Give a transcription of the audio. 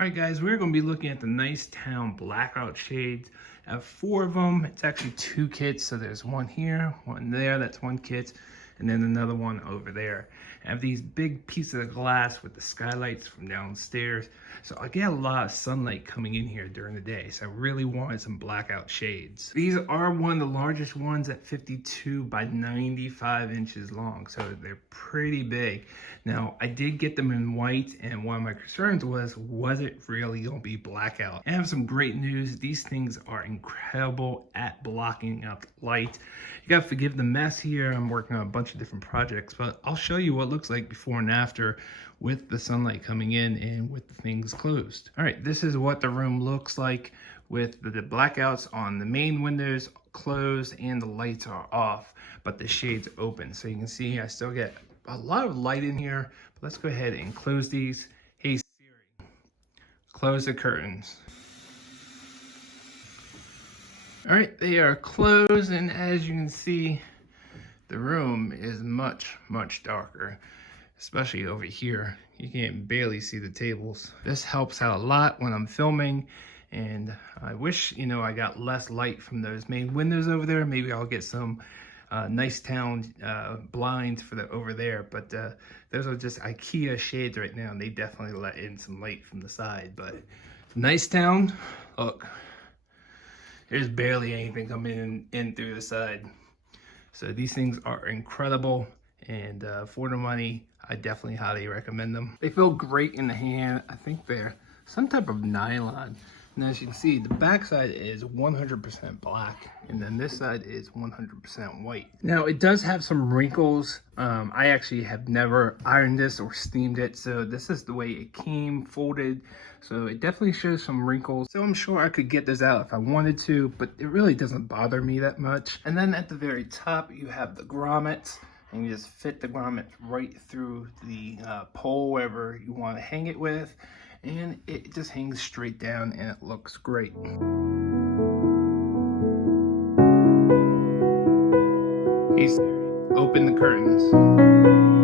All right, guys, we're going to be looking at the NICETOWN Blackout shades. I have 4 of them. It's actually 2 kits, so there's one here, one there, that's 1 kit, and then another one over there. I have these big pieces of glass with the skylights from downstairs, so I get a lot of sunlight coming in here during the day, so I really wanted some blackout shades. These are one of the largest ones at 52 by 95 inches long, so they're pretty big. Now, I did get them in white, and one of my concerns was it really gonna be blackout? And I have some great news. These things are incredible at blocking out light. You gotta forgive the mess here. I'm working on a bunch of different projects, but I'll show you what it looks like before and after with the sunlight coming in and with the things closed. All right, this is what the room looks like with the blackouts on the main windows closed and the lights are off, but the shades open. So you can see I still get a lot of light in here, but let's go ahead and close these. Hey Siri, close the curtains. All right, they are closed, and as you can see, the room is much darker, especially over here. You can barely see the tables. This helps out a lot when I'm filming, and I wish, I got less light from those main windows over there. Maybe I'll get some NICETOWN blinds for the over there, but those are just IKEA shades right now, and they definitely let in some light from the side. But NICETOWN, look, there's barely anything coming in through the side. So these things are incredible, and for the money, I definitely highly recommend them. They feel great in the hand. I think they're some type of nylon. And as you can see, the back side is 100% black, and then this side is 100% white. Now, it does have some wrinkles. I actually have never ironed this or steamed it, so this is the way it came folded. So it definitely shows some wrinkles. So I'm sure I could get this out if I wanted to, but it really doesn't bother me that much. And then at the very top, you have the grommets, and you just fit the grommets right through the pole wherever you want to hang it with. And it just hangs straight down and it looks great. Hey Siri, open the curtains.